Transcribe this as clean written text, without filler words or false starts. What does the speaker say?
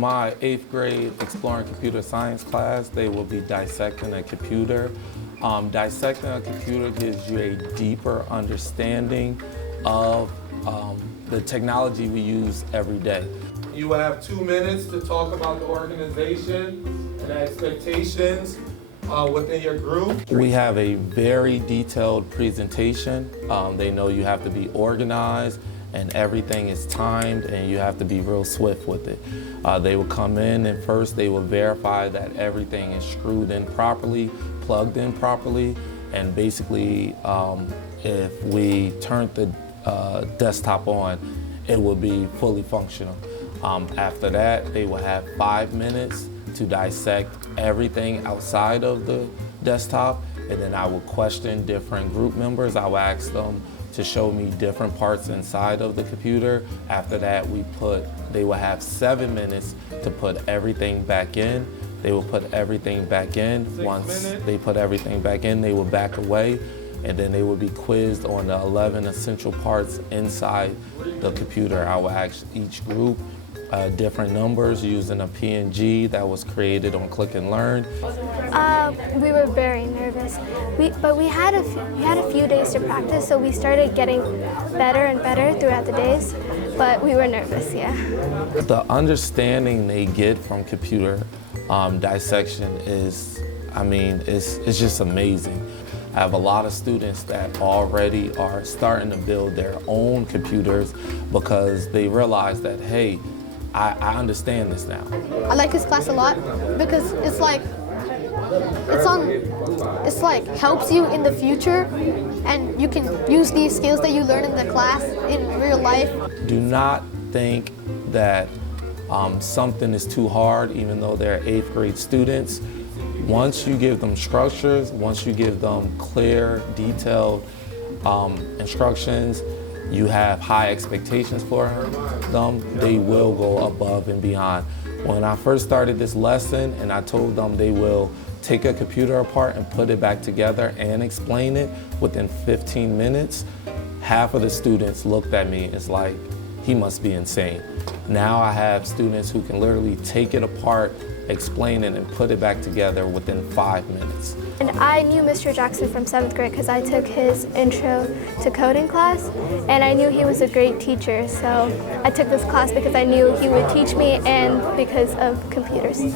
My 8th grade Exploring Computer Science class, they will be dissecting a computer. Dissecting a computer gives you a deeper understanding of the technology we use every day. You will have 2 minutes to talk about the organization and expectations within your group. We have a very detailed presentation. They know you have to be organized and everything is timed and you have to be real swift with it. They will come in and first they will verify that everything is screwed in properly, plugged in properly, and basically if we turn the desktop on, it will be fully functional. After that, they will have 5 minutes to dissect everything outside of the desktop, and then I will question different group members. I will ask them to show me different parts inside of the computer. After that, they will have 7 minutes to put everything back in. They will put everything back in. Once they put everything back in, they will back away, and then they will be quizzed on the 11 essential parts inside the computer. I will ask each group different numbers using a PNG that was created on Click and Learn. We were very nervous, but we had a few days to practice, so we started getting better and better throughout the days, but we were nervous, yeah. The understanding they get from computer dissection is, it's just amazing. I have a lot of students that already are starting to build their own computers because they realize that, hey, I understand this now. I like his class a lot because it's like helps you in the future, and you can use these skills that you learn in the class in real life. Do not think that something is too hard, even though they're 8th grade students. Once you give them structures, once you give them clear, detailed instructions, you have high expectations for them, they will go above and beyond. When I first started this lesson and I told them they will take a computer apart and put it back together and explain it within 15 minutes, half of the students looked at me as like, he must be insane. Now I have students who can literally take it apart, explain it, and put it back together within 5 minutes. And I knew Mr. Jackson from 7th grade because I took his intro to coding class, and I knew he was a great teacher, so I took this class because I knew he would teach me and because of computers.